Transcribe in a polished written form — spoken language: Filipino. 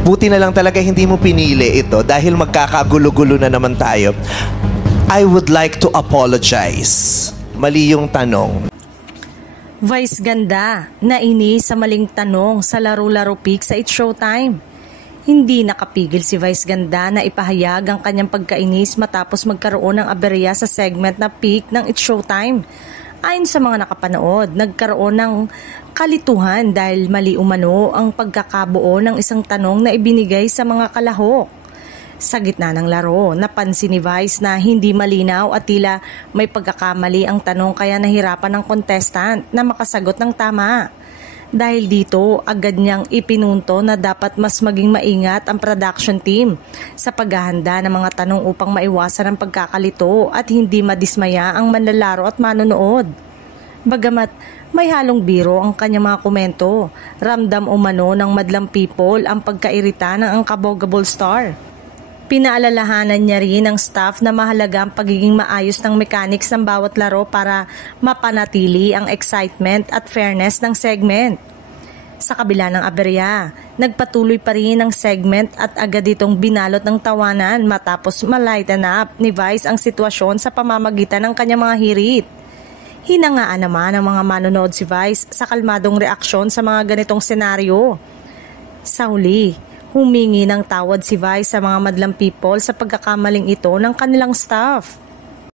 Buti na lang talaga hindi mo pinili ito dahil magkakagulo-gulo na naman tayo. I would like to apologize. Mali yung tanong. Vice ganda, nainis sa maling tanong sa laro-laro pick sa It's Showtime. Hindi nakapigil si Vice ganda na ipahayag ang kanyang pagkainis matapos magkaroon ng aberya sa segment na pick ng It's Showtime. Ayon sa mga nakapanood, nagkaroon ng kalituhan dahil mali umano ang pagkakabuo ng isang tanong na ibinigay sa mga kalahok. Sa gitna ng laro, napansin ni Vice na hindi malinaw at tila may pagkakamali ang tanong kaya nahirapan ng contestant na makasagot ng tama. Dahil dito, agad niyang ipinunto na dapat mas maging maingat ang production team sa paghahanda ng mga tanong upang maiwasan ang pagkakalito at hindi madismaya ang manlalaro at manonood. Bagamat may halong biro ang kanyang mga komento, ramdam umano ng madlang people ang pagkairita ng Unkaboggable Star. Pinaalalahanan niya rin ang staff na mahalaga ang pagiging maayos ng mechanics ng bawat laro para mapanatili ang excitement at fairness ng segment. Sa kabila ng aberya, nagpatuloy pa rin ang segment at agad itong binalot ng tawanan matapos malighten up ni Vice ang sitwasyon sa pamamagitan ng kanyang mga hirit. Hinangaan naman ng mga manonood si Vice sa kalmadong reaksyon sa mga ganitong senaryo. Sa huli, humingi ng tawad si Vice sa mga madlang people sa pagkakamaling ito ng kanilang staff.